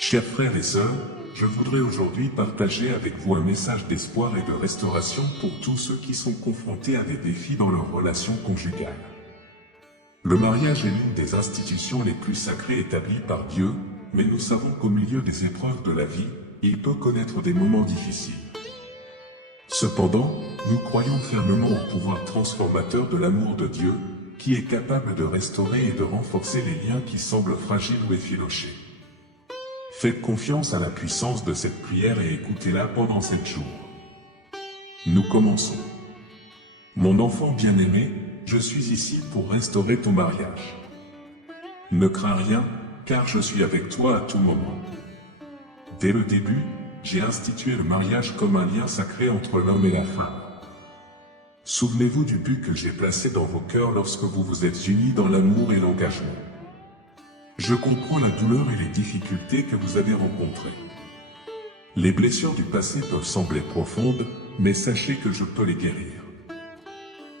Chers frères et sœurs, je voudrais aujourd'hui partager avec vous un message d'espoir et de restauration pour tous ceux qui sont confrontés à des défis dans leur relation conjugale. Le mariage est l'une des institutions les plus sacrées établies par Dieu, mais nous savons qu'au milieu des épreuves de la vie, il peut connaître des moments difficiles. Cependant, nous croyons fermement au pouvoir transformateur de l'amour de Dieu, qui est capable de restaurer et de renforcer les liens qui semblent fragiles ou effilochés. Faites confiance à la puissance de cette prière et écoutez-la pendant 7 jours. Nous commençons. Mon enfant bien-aimé, je suis ici pour restaurer ton mariage. Ne crains rien, car je suis avec toi à tout moment. Dès le début, j'ai institué le mariage comme un lien sacré entre l'homme et la femme. Souvenez-vous du but que j'ai placé dans vos cœurs lorsque vous vous êtes unis dans l'amour et l'engagement. Je comprends la douleur et les difficultés que vous avez rencontrées. Les blessures du passé peuvent sembler profondes, mais sachez que je peux les guérir.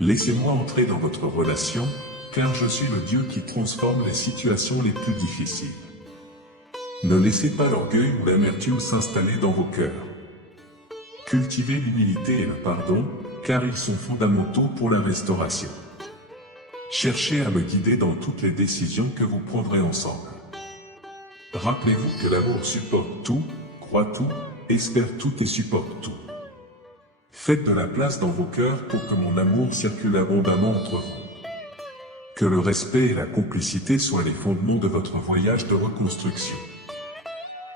Laissez-moi entrer dans votre relation, car je suis le Dieu qui transforme les situations les plus difficiles. Ne laissez pas l'orgueil ou l'amertume s'installer dans vos cœurs. Cultivez l'humilité et le pardon, car ils sont fondamentaux pour la restauration. Cherchez à me guider dans toutes les décisions que vous prendrez ensemble. Rappelez-vous que l'amour supporte tout, croit tout, espère tout et supporte tout. Faites de la place dans vos cœurs pour que mon amour circule abondamment entre vous. Que le respect et la complicité soient les fondements de votre voyage de reconstruction.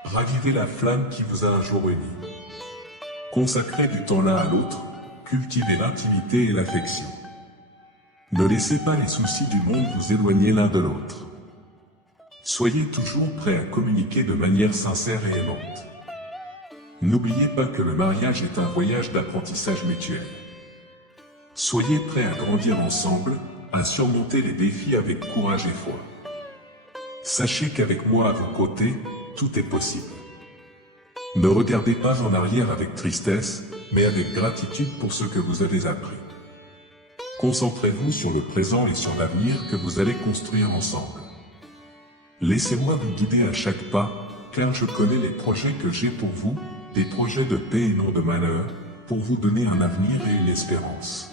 Ravivez la flamme qui vous a un jour unis. Consacrez du temps l'un à l'autre, cultivez l'intimité et l'affection. Ne laissez pas les soucis du monde vous éloigner l'un de l'autre. Soyez toujours prêts à communiquer de manière sincère et aimante. N'oubliez pas que le mariage est un voyage d'apprentissage mutuel. Soyez prêts à grandir ensemble, à surmonter les défis avec courage et foi. Sachez qu'avec moi à vos côtés, tout est possible. Ne regardez pas en arrière avec tristesse, mais avec gratitude pour ce que vous avez appris. Concentrez-vous sur le présent et sur l'avenir que vous allez construire ensemble. Laissez-moi vous guider à chaque pas, car je connais les projets que j'ai pour vous, des projets de paix et non de malheur, pour vous donner un avenir et une espérance.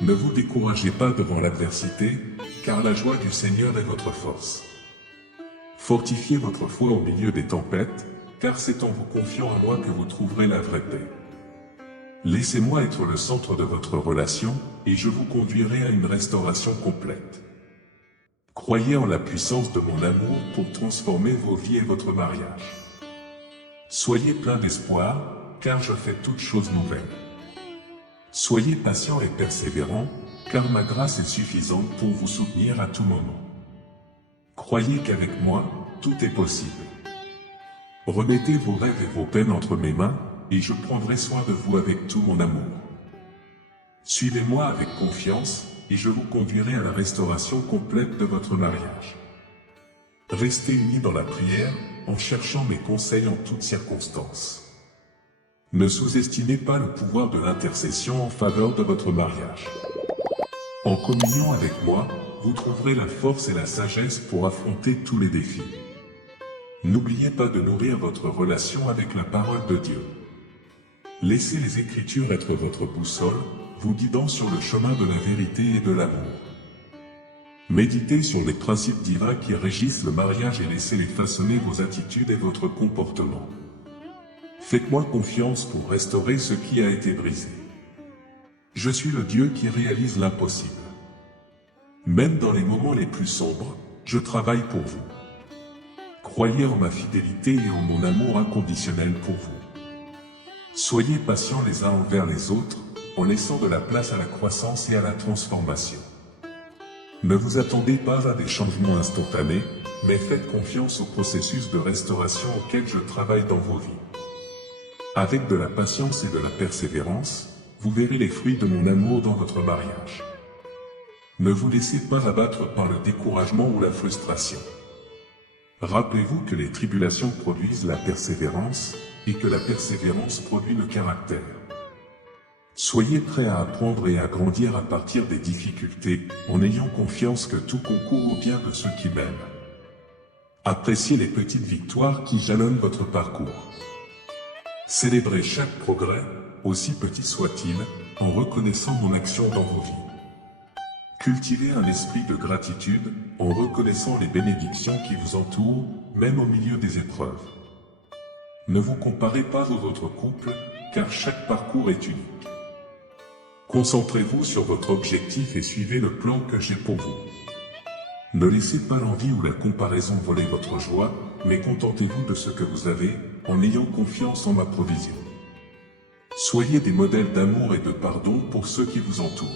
Ne vous découragez pas devant l'adversité, car la joie du Seigneur est votre force. Fortifiez votre foi au milieu des tempêtes, car c'est en vous confiant à moi que vous trouverez la vraie paix. Laissez-moi être le centre de votre relation, et je vous conduirai à une restauration complète. Croyez en la puissance de mon amour pour transformer vos vies et votre mariage. Soyez plein d'espoir, car je fais toutes choses nouvelles. Soyez patient et persévérant, car ma grâce est suffisante pour vous soutenir à tout moment. Croyez qu'avec moi, tout est possible. Remettez vos rêves et vos peines entre mes mains, et je prendrai soin de vous avec tout mon amour. Suivez-moi avec confiance, et je vous conduirai à la restauration complète de votre mariage. Restez unis dans la prière, en cherchant mes conseils en toutes circonstances. Ne sous-estimez pas le pouvoir de l'intercession en faveur de votre mariage. En communion avec moi, vous trouverez la force et la sagesse pour affronter tous les défis. N'oubliez pas de nourrir votre relation avec la parole de Dieu. Laissez les Écritures être votre boussole, vous guidant sur le chemin de la vérité et de l'amour. Méditez sur les principes divins qui régissent le mariage et laissez-les façonner vos attitudes et votre comportement. Faites-moi confiance pour restaurer ce qui a été brisé. Je suis le Dieu qui réalise l'impossible. Même dans les moments les plus sombres, je travaille pour vous. Croyez en ma fidélité et en mon amour inconditionnel pour vous. Soyez patients les uns envers les autres, en laissant de la place à la croissance et à la transformation. Ne vous attendez pas à des changements instantanés, mais faites confiance au processus de restauration auquel je travaille dans vos vies. Avec de la patience et de la persévérance, vous verrez les fruits de mon amour dans votre mariage. Ne vous laissez pas abattre par le découragement ou la frustration. Rappelez-vous que les tribulations produisent la persévérance, et que la persévérance produit le caractère. Soyez prêts à apprendre et à grandir à partir des difficultés, en ayant confiance que tout concourt au bien de ceux qui m'aiment. Appréciez les petites victoires qui jalonnent votre parcours. Célébrez chaque progrès, aussi petit soit-il, en reconnaissant mon action dans vos vies. Cultivez un esprit de gratitude, en reconnaissant les bénédictions qui vous entourent, même au milieu des épreuves. Ne vous comparez pas aux autres couples, car chaque parcours est unique. Concentrez-vous sur votre objectif et suivez le plan que j'ai pour vous. Ne laissez pas l'envie ou la comparaison voler votre joie, mais contentez-vous de ce que vous avez, en ayant confiance en ma provision. Soyez des modèles d'amour et de pardon pour ceux qui vous entourent.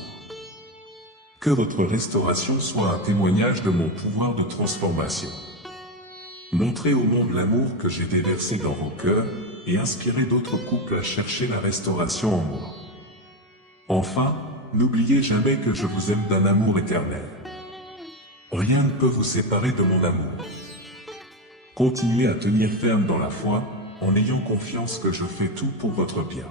Que votre restauration soit un témoignage de mon pouvoir de transformation. Montrez au monde l'amour que j'ai déversé dans vos cœurs, et inspirez d'autres couples à chercher la restauration en moi. Enfin, n'oubliez jamais que je vous aime d'un amour éternel. Rien ne peut vous séparer de mon amour. Continuez à tenir ferme dans la foi, en ayant confiance que je fais tout pour votre bien.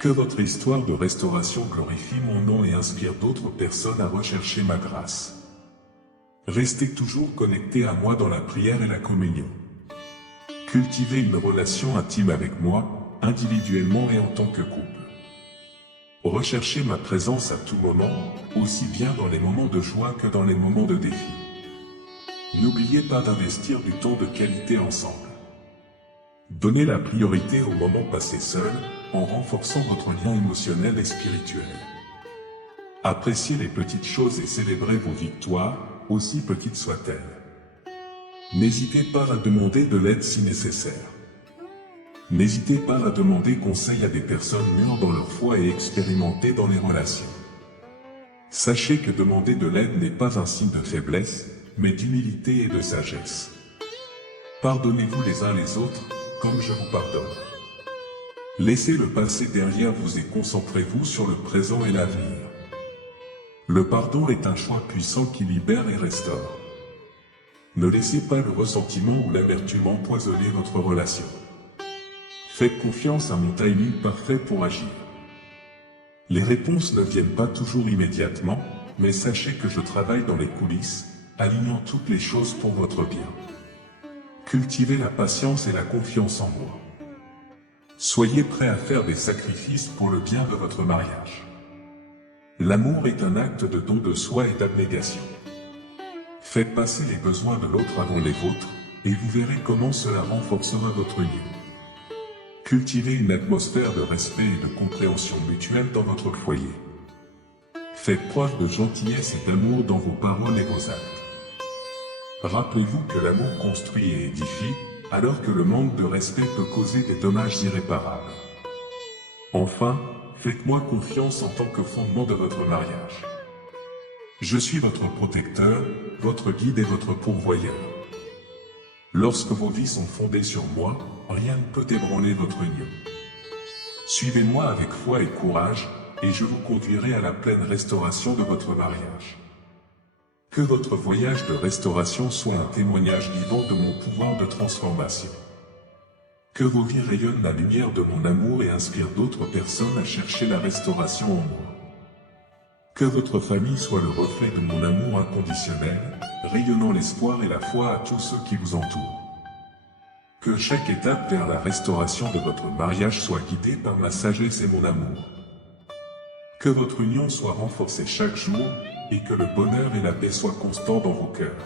Que votre histoire de restauration glorifie mon nom et inspire d'autres personnes à rechercher ma grâce. Restez toujours connectés à moi dans la prière et la communion. Cultivez une relation intime avec moi, individuellement et en tant que couple. Recherchez ma présence à tout moment, aussi bien dans les moments de joie que dans les moments de défi. N'oubliez pas d'investir du temps de qualité ensemble. Donnez la priorité aux moments passés seuls, en renforçant votre lien émotionnel et spirituel. Appréciez les petites choses et célébrez vos victoires, aussi petites soient-elles. N'hésitez pas à demander de l'aide si nécessaire. N'hésitez pas à demander conseil à des personnes mûres dans leur foi et expérimentées dans les relations. Sachez que demander de l'aide n'est pas un signe de faiblesse, mais d'humilité et de sagesse. Pardonnez-vous les uns les autres, comme je vous pardonne. Laissez le passé derrière vous et concentrez-vous sur le présent et l'avenir. Le pardon est un choix puissant qui libère et restaure. Ne laissez pas le ressentiment ou l'amertume empoisonner votre relation. Faites confiance à mon timing parfait pour agir. Les réponses ne viennent pas toujours immédiatement, mais sachez que je travaille dans les coulisses, alignant toutes les choses pour votre bien. Cultivez la patience et la confiance en moi. Soyez prêts à faire des sacrifices pour le bien de votre mariage. L'amour est un acte de don de soi et d'abnégation. Faites passer les besoins de l'autre avant les vôtres, et vous verrez comment cela renforcera votre union. Cultivez une atmosphère de respect et de compréhension mutuelle dans votre foyer. Faites preuve de gentillesse et d'amour dans vos paroles et vos actes. Rappelez-vous que l'amour construit et édifie, alors que le manque de respect peut causer des dommages irréparables. Enfin, faites-moi confiance en tant que fondement de votre mariage. Je suis votre protecteur, votre guide et votre pourvoyeur. Lorsque vos vies sont fondées sur moi, rien ne peut ébranler votre union. Suivez-moi avec foi et courage, et je vous conduirai à la pleine restauration de votre mariage. Que votre voyage de restauration soit un témoignage vivant de mon pouvoir de transformation. Que vos vies rayonnent la lumière de mon amour et inspirent d'autres personnes à chercher la restauration en moi. Que votre famille soit le reflet de mon amour inconditionnel, rayonnant l'espoir et la foi à tous ceux qui vous entourent. Que chaque étape vers la restauration de votre mariage soit guidée par ma sagesse et mon amour. Que votre union soit renforcée chaque jour, et que le bonheur et la paix soient constants dans vos cœurs.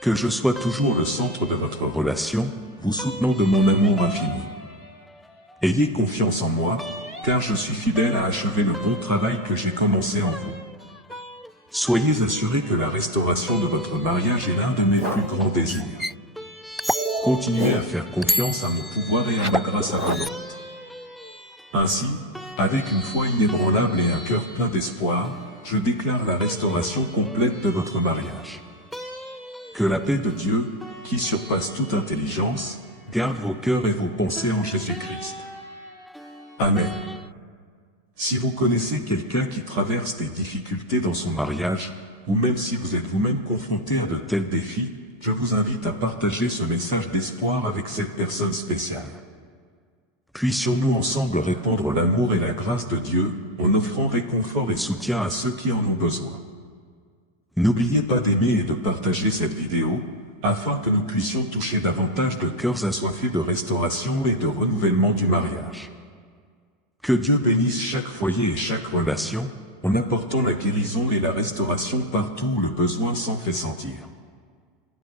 Que je sois toujours le centre de votre relation, vous soutenant de mon amour infini. Ayez confiance en moi, car je suis fidèle à achever le bon travail que j'ai commencé en vous. Soyez assurés que la restauration de votre mariage est l'un de mes plus grands désirs. Continuez à faire confiance à mon pouvoir et à ma grâce abondante. Ainsi, avec une foi inébranlable et un cœur plein d'espoir, je déclare la restauration complète de votre mariage. Que la paix de Dieu, qui surpasse toute intelligence, garde vos cœurs et vos pensées en Jésus-Christ. Amen. Si vous connaissez quelqu'un qui traverse des difficultés dans son mariage, ou même si vous êtes vous-même confronté à de tels défis, je vous invite à partager ce message d'espoir avec cette personne spéciale. Puissions-nous ensemble répandre l'amour et la grâce de Dieu, en offrant réconfort et soutien à ceux qui en ont besoin. N'oubliez pas d'aimer et de partager cette vidéo, afin que nous puissions toucher davantage de cœurs assoiffés de restauration et de renouvellement du mariage. Que Dieu bénisse chaque foyer et chaque relation, en apportant la guérison et la restauration partout où le besoin s'en fait sentir.